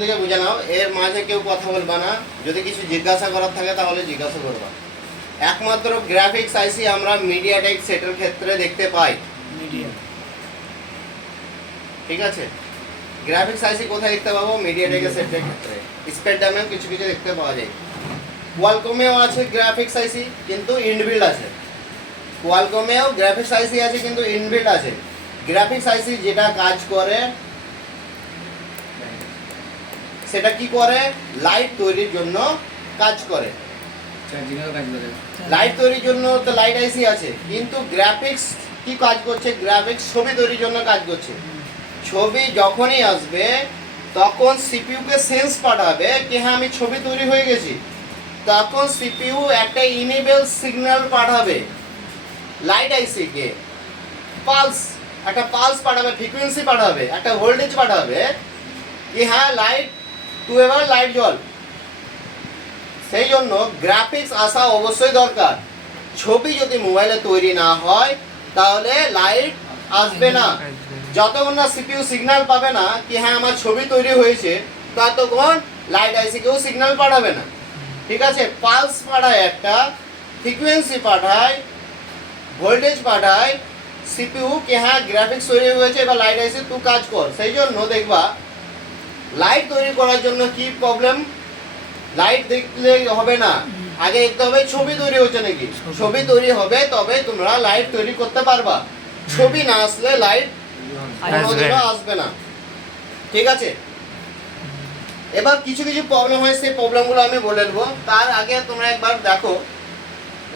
থেকে বুঝে নাও, এর মাঝে কেউ কথা বলবা না। যদি কিছু জিজ্ঞাসা করার থাকে তাহলে জিজ্ঞাসা করবা। একমাত্র গ্রাফিক্স আইসি আমরা মিডিয়াটেক সেটের ক্ষেত্রে দেখতে পাই। ঠিক আছে, গ্রাফিক্স আইসি কোথায় দেখতে পাবো? মিডিয়াটেকের সেটের ক্ষেত্রে। স্পেকট্রামেও কিছু কিছু দেখতে পাওয়া যায়। কোয়ালকমেও আছে গ্রাফিক্স আইসি, কিন্তু ইনবিল্ড আছে। কোয়ালকমেও গ্রাফিক্স আইসি আছে, কিন্তু ইনবিল্ড আছে। গ্রাফিক্স আইসি যেটা কাজ করে সেটা কি করে? লাইট তৈরির জন্য কাজ করে। লাইট তৈরির জন্য তো লাইট আইসি আছে, কিন্তু গ্রাফিক্স কি কাজ করছে? গ্রাফিক্স ছবি তৈরির জন্য কাজ করছে। ছবি যখনই আসবে তখন সিপিইউ কে সেন্স পাঠাবে কি হ্যাঁ আমি ছবি তৈরি হয়ে গেছি। তখন সিপিইউ একটা ইনেবল সিগন্যাল পাঠাবে লাইট আইসি কে, পালস, একটা পালস পাঠাবে, ফ্রিকোয়েন্সি পাঠাবে, একটা ভোল্টেজ পাঠাবে কি হ্যাঁ লাইট, টু এবার লাইট জ্বল। সেই জন্য গ্রাফিক্স আসা অবশ্যই দরকার। ছবি যদি মোবাইলে তৈরি না হয় তাহলে লাইট আসবে না। যতক্ষণ না সিপিইউ সিগন্যাল পাবে না কি হ্যাঁ আমার ছবি তৈরি হয়েছে, ততক্ষণ লাইট আইসি কেও সিগন্যাল পাঠাবে না। ঠিক আছে, পালস পাঠায়, একটা ফ্রিকোয়েন্সি পাঠায়, ভোল্টেজ পাঠায় সিপিইউ কি হ্যাঁ গ্রাফিক্স তৈরি হয়েছে, এবার লাইট আইসি তুই কাজ কর। সেই জন্য দেখবা লাইট তৈরি করার জন্য কি প্রবলেম, লাইট দেখলে হবে না, আগে দেখতে হবে ছবি তৈরি হচ্ছে নাকি। ছবি তৈরি হবে তবে তোমরা লাইট তৈরি করতে পারবা। ছবি না আসলে লাইট কোনোদিনও আসবে না। ঠিক আছে, এবার কিছু কিছু প্রবলেম হয়, সেই প্রবলেমগুলো আমি বলে দেবো। তার আগে তোমরা একবার দেখো,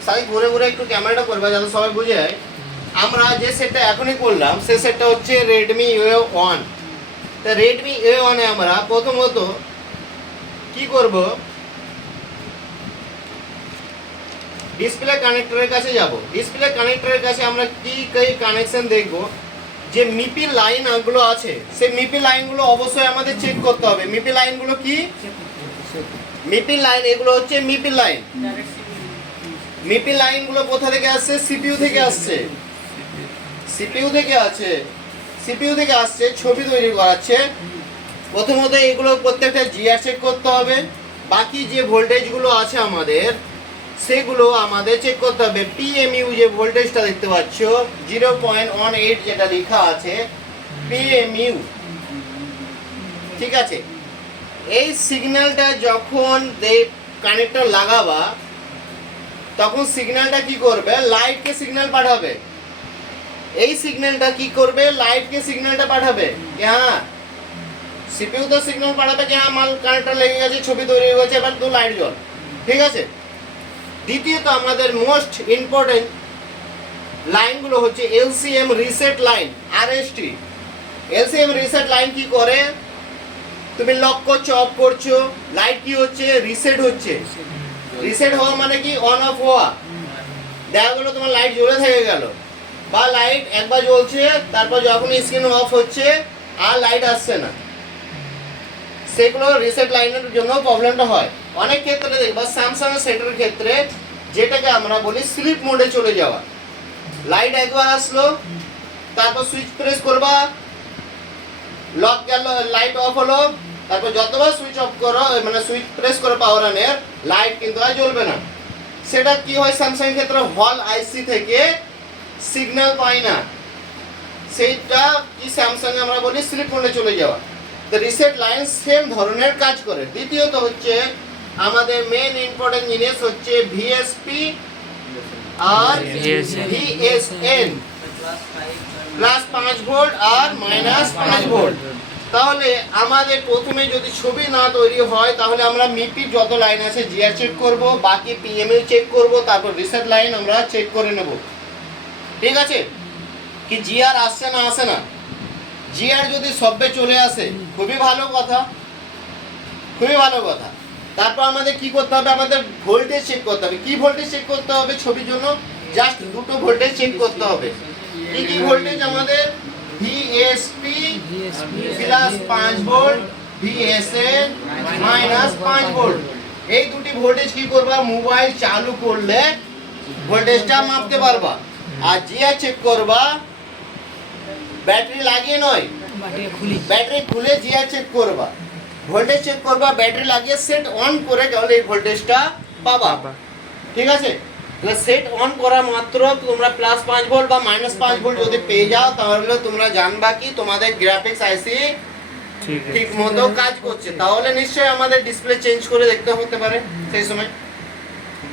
সাথে ঘুরে ঘুরে একটু ক্যামেরাটা করবে যাতে সবাই বুঝে যায়। আমরা যে সেটটা এখনই করলাম সেই সেটটা হচ্ছে রেডমি A1। তা রেডমি A1 এ আমরা প্রথমত কি করব, ডিসপ্লে কানেক্টরের কাছে যাব। ডিসপ্লে কানেক্টরের কাছে আমরা কি কানেকশন দেখব, যে মিপি লাইনগুলো আছে সেই মিপি লাইনগুলো অবশ্যই আমাদের চেক করতে হবে। মিপি লাইনগুলো কি? মিপি লাইন, এগুলো হচ্ছে মিপি লাইন। মিপি লাইনগুলো কোথা থেকে আসছে? সিপিইউ থেকে আসছে। সিপিইউ থেকে আছে, সিপিইউ থেকে আসছে, ছবি তৈরি করাচ্ছে। প্রথমত এগুলো প্রত্যেকটা জিআর চেক করতে হবে। বাকি যে ভোল্টেজগুলো আছে আমাদের সেগুলো আমাদের চেক করতে হবে। পিএমইউ যে ভোল্টেজটা দেখতে পাচ্ছ 0.18 যেটা লেখা আছে পিএমইউ। ঠিক আছে, এই সিগন্যালটা যখন কানেক্টর লাগাবা তখন সিগন্যালটা কি করবে? লাইটকে সিগন্যাল পাঠাবে। এই সিগন্যালটা কি করবে? লাইটকে সিগন্যালটা পাঠাবে। হ্যাঁ, সিপিইউ তো সিগন্যাল পাঠাবে যে হ্যাঁ মাল কানেক্টর লেগে গেছে, ছবি তৈরি হয়ে গেছে, এবার তো লাইট জ্বল। ঠিক আছে, দ্বিতীয়ত আমাদের মোস্ট ইম্পর্টেন্ট লাইনগুলো হচ্ছে LCM reset line, RST. LCM reset line কি করে? তুমি লক করছো, অফ করছো, লাইট কি হচ্ছে? রিসেট হচ্ছে। রিসেট হওয়া মানে কি? অন অফ হওয়া। দেখা গেলো তোমার লাইট জ্বলে থেকে গেল, বা লাইট একবার জ্বলছে তারপর যখন স্ক্রিন অফ হচ্ছে আর লাইট আসছে না, সেগুলো রিসেট লাইনের জন্য প্রবলেমটা হয়। অনেক ক্ষেত্রে দেখবা স্যামসাং এর সেটের ক্ষেত্রে যেটাকে আমরা বলি স্লিপ মোডে চলে যাওয়া। লাইট একবার আসলো, তারপর সুইচ প্রেস করবা, লক গেল, লাইট অফ হলো, তারপর যতবার সুইচ অফ করো মানে সুইচ প্রেস করো পাওয়ার অনের, লাইট কিন্তু আর জ্বলবে না। সেটা কি হয় স্যামসাং এর ক্ষেত্রে? হল আইসি থেকে সিগন্যাল পায় না। সেইটা কি স্যামসাং আমরা বলি স্লিপ মোডে চলে যাওয়া। তো রিসেট লাইন সেম ধরনের কাজ করে। দ্বিতীয়ত হচ্ছে আমাদের মেন ইম্পর্টেন্ট জিনিস হচ্ছে ভিএসপি আর ভিএসএন, প্লাস 5 ভোল্ট আর মাইনাস 5 ভোল্ট। তাহলে আমাদের প্রথমে যদি ছবি না তৈরি হয় তাহলে আমরা মিপির যত লাইন আছে জিআর চেক করব, বাকি পিএমইউ চেক করব, তারপর রিসেট লাইন আমরা চেক করে নেব। ঠিক আছে, কি জিআর আসছে না আসে না। জিআর যদি সবে চলে আসে খুবই ভালো কথা, খুবই ভালো কথা। তারপর আমাদের কি করতে হবে? আমাদের ভোল্টেজ চেক করতে হবে। কি ভোল্টেজ চেক করতে হবে? ছবির জন্য জাস্ট দুটো ভোল্টেজ চেক করতে হবে। কি কি ভোল্টেজ আমাদের? ভিএসপি প্লাস 5 ভোল্ট, ভিএসএন মাইনাস 5 ভোল্ট। এই দুটি ভোল্টেজ কি করবা? মোবাইল চালু করলে ভোল্টেজটা মাপতে পারবা। আর জিআর চেক করবা ব্যাটারি লাগিয়ে নয়, ব্যাটারি খুলে জিআর চেক করবা। ভোল্টেজ চেক করবা, ব্যাটারি লাগিয়ে সেট অন করে তাহলে এই ভোল্টেজটা পাবা। ঠিক আছে, তাহলে সেট অন করা মাত্র তোমরা +5 ভোল্ট বা -5 ভোল্ট যদি পেয়ে যাও তাহলে তোমরা জানবা কি তোমাদের গ্রাফিক্স আইসি ঠিক মতো কাজ করছে। তাহলে নিশ্চয়ই আমাদের ডিসপ্লে চেঞ্জ করে দেখতে হতে পারে সেই সময়।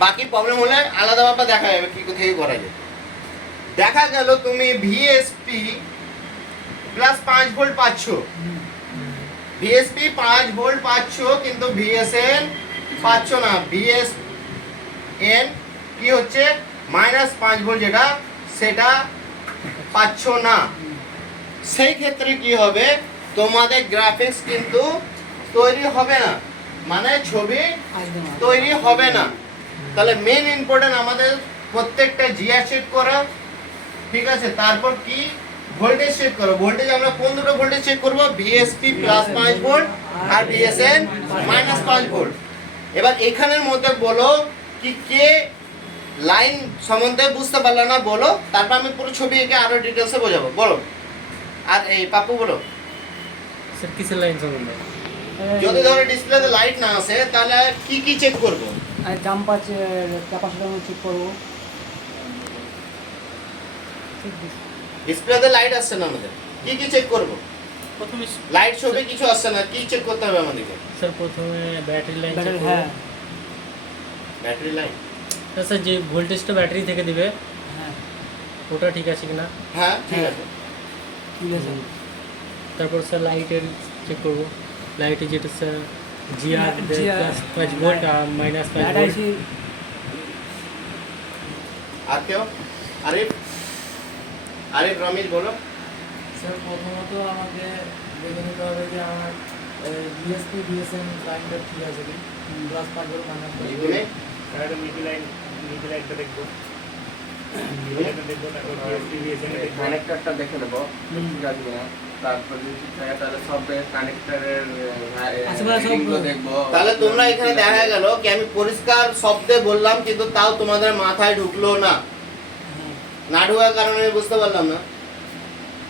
বাকি প্রবলেম হলে আলাদাভাবে দেখা যাবে কি কোথায় করা যায়। দেখা গেল তুমি ভিএসপি +5 ভোল্ট পাচ্ছ, ভিএসপি 5 ভোল্ট পাচ্ছ, কিন্তু ভিএসএন পাচ্ছ না। ভিএসএন কি হচ্ছে -5 ভোল্ট, যেটা সেটা পাচ্ছ না। সেই ক্ষেত্রে কি হবে, তোমাদের গ্রাফিক্স কিন্তু তৈরি হবে না, মানে ছবি তৈরি হবে না। তাহলে মেন ইম্পর্টেন্ট আমাদের প্রত্যেকটা জিআর চেক করা, ঠিক আছে, তারপর কি ভোল্টেজ চেক করো। ভোল্টেজ আমরা কোন দুটো ভোল্টেজ চেক করব, ভিএসপি +5 ভোল্ট আর ভিএসএন -5 ভোল্ট। এবার এখানের মধ্যে বলো কি কে লাইন সম্বন্ধে বুঝতে পারলো না বলো, তারপর আমি পুরো ছবি এঁকে আরো ডিটেলসে বোঝাবো। বলো, আর এই পাপ্পু বলো স্যার কিসের লাইন সম্বন্ধে? যদি ধরো ডিসপ্লেতে লাইট না আসে তাহলে কি কি চেক করব? জাম্পার ক্যাপাসিটর চেক করবো। ডিসপ্লেতে লাইট আসছে না, আমাদের কি কি চেক করব? প্রথমে লাইট ছবি কিছু আসছে না, কি চেক করতে হবে আমাদেরকে? স্যার প্রথমে ব্যাটারি লাইন চেক করব। হ্যাঁ ব্যাটারি লাইন, স্যার যে ভোল্টেজটা ব্যাটারি থেকে দিবে হ্যাঁ ওটা ঠিক আছে কিনা। হ্যাঁ ঠিক আছে। ঠিক আছে। তারপর স্যার লাইটের চেক করব, লাইটে যেটা স্যার জিআর GR +5 ভোল্ট আর -5 ভোল্ট। আর কেউ? আরিফ, আরিফ রমিজ বলো। স্যার প্রথমত আমাকে দেখে নিতে হবে যে আমার বিএসপি বিএসএন লাইনটা ঠিক আছে কি, +5 ভোল্ট তুমি তাহলে মিডল লাইনটা দেখবো, মিডল লাইনটা দেখবো, তারপর বিএসপি বিএসএন দেখবো। কানেক্টরটা দেখে নেবো ঠিক আছে কিনা, তারপর যদি ঠিক থাকে তাহলে সব কানেক্টরের আশেপাশে সব লিঙ্কগুলো দেখবো। তাহলে তোমরা এখানে দেখা গেল কি আমি পরিষ্কার শব্দে বললাম কিন্তু তাও তোমাদের মাথায় ঢুকলো না। না ঢোকার কারণে আমি বুঝতে পারলাম না,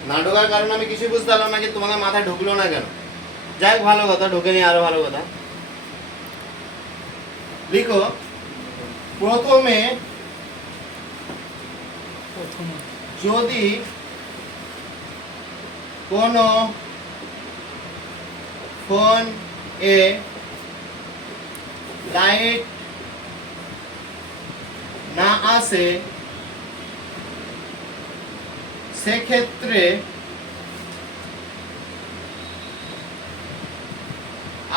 না ঢোকার কারণে আমি কিছুই বুঝতে পারলাম না, কিন্তু তোমাদের মাথায় ঢুকলো না কেন? যাই হোক, ভালো কথা, ঢুকে নি, আরো ভালো কথা। লিখো প্রথমে যদি কোনো ফোন এ লাইট না আসে সেক্ষেত্রে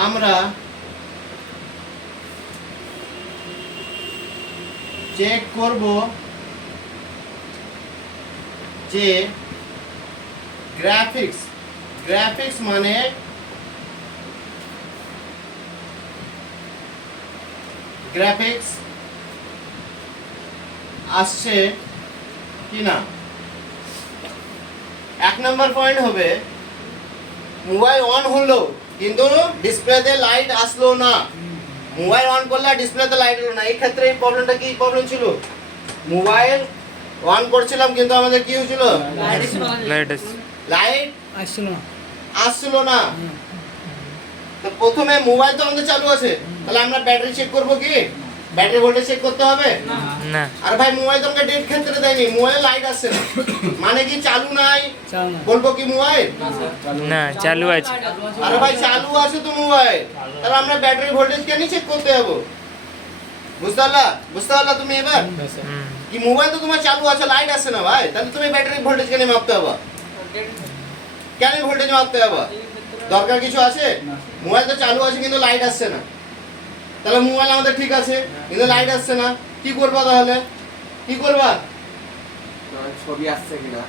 আমরা চেক করব যে গ্রাফিক্স মানে গ্রাফিক্স আসছে কিনা। 1 নম্বর পয়েন্ট হবে মোবাইল অন হলো কিন্তু ডিসপ্লেতে লাইট আসলো না। মোবাইল অন করলে ডিসপ্লেতে লাইট এলো না, এই ক্ষেত্রে এই প্রবলেমটা কি প্রবলেম ছিল? মোবাইল অন করছিলাম কিন্তু আমাদের কি হয়েছিল, লাইট আসছিল না। তো প্রথমে মোবাইল তো আমাদের চালু আছে, তাহলে আমরা ব্যাটারি চেক করব কি? ব্যাটারি ভোল্টেজ চেক করতে হবে না। আর ভাই মোবাইল তো আমাকে ডেট ক্ষেত্রে দেয়নি, মোবাইল লাইট আসছে না মানে কি চালু নাই? বলবো কি মোবাইল না, চালু আছে। আরে ভাই চালু আছে তো মোবাইল, তাহলে আমরা ব্যাটারি ভোল্টেজ কেন চেক করতে যাবো? বুঝতে পারলা তুমি এবার? কি মোবাইল তো তোমার চালু আছে, লাইট আসছে না ভাই, তাহলে তুমি ব্যাটারি ভোল্টেজ কেন মাপতে হবে? কেন ভোল্টেজ মাপতে হবে? দরকার কিছু আছে? মোবাইল তো চালু আছে কিন্তু লাইট আসছে না, তাহলে মোবাইল আমাদের ঠিক আছে কিন্তু লাইট আসছে না, কি করবা তাহলে? কি করবা? ছবি আসছে কিনা।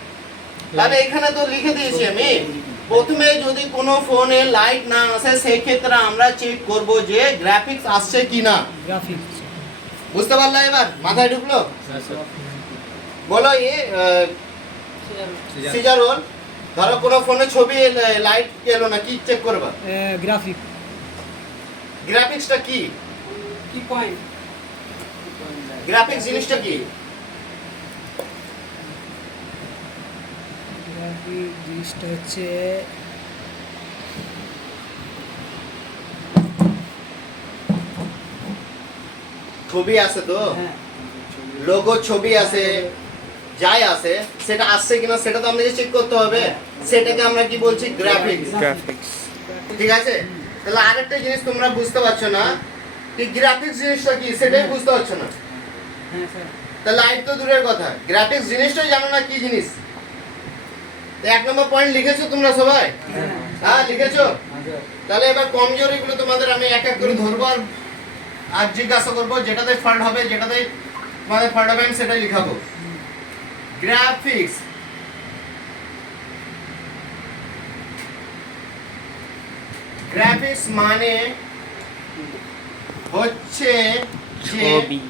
তাহলে এখানে তো লিখে দিয়েছি আমি, প্রথমে যদি কোনো ফোনে লাইট না আসে সেই ক্ষেত্রে আমরা চেক করব যে গ্রাফিক্স আসছে কিনা। বুঝতে পারলা এবার? মাথায় ঢুকলো? বলো সিজারুল, ধরো কোনো ফোনে ছবি লাইট এলো না, কি চেক করবা? গ্রাফিক্সটা কি? কি পয়েন্ট? গ্রাফিক্স জিনিসটা কি? জিনিসটা হচ্ছে ছবি আছে তো, হ্যাঁ লোগো ছবি আছে, যাই আছে সেটা আসছে কিনা সেটা তো আমাদেরকে চেক করতে হবে, সেটাকে আমরা কি বলছি গ্রাফিক্স। গ্রাফিক্স ঠিক আছে, তাহলে আরেকটা জিনিস তোমরা বুঝতে পারছো না কি গ্রাফিক্স জিনিসটা কি সেটাই বুঝতে পারছো না। হ্যাঁ স্যার তা লাইট তো দূরের কথা, গ্রাফিক্স জিনিসটাই জানো না কি জিনিস। তো 1 নম্বর পয়েন্ট লিখেছো তোমরা সবাই? হ্যাঁ লিখেছো? তাহলে এবার কমজোরি গুলো তোমাদের আমি এক এক করে ধরবো আর জিজ্ঞাসা করবো, যেটাতে ফল্ট হবে যেটাতে তোমাদের ফল্ট হবে আমি সেটাই লিখাবো। গ্রাফিক্স গ্রাফিক্স মানে হচ্ছে যে ছবি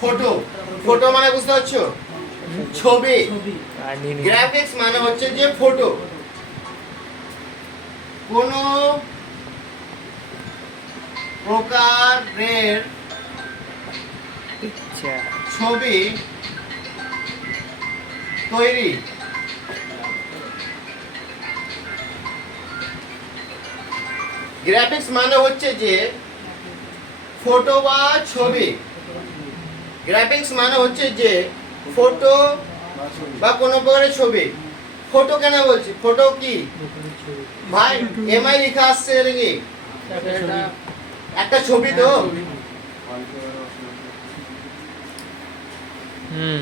ফটো, ফটো মানে বুঝতে পারছো ছবি, ছবি গ্রাফিক্স মানে হচ্ছে যে ফটো, কোন প্রকারের পিকচার ছবি তৈরি গ্রাফিক্স মানে হচ্ছে যে ফটো বা ছবি, গ্রাফিক্স মানে হচ্ছে যে ফটো বা কোনো প্রকারের ছবি। ফটো কেন বলছি, ফটো কি ভাই এমআই লেখা আসছে এটা কি একটা ছবি তো। হুম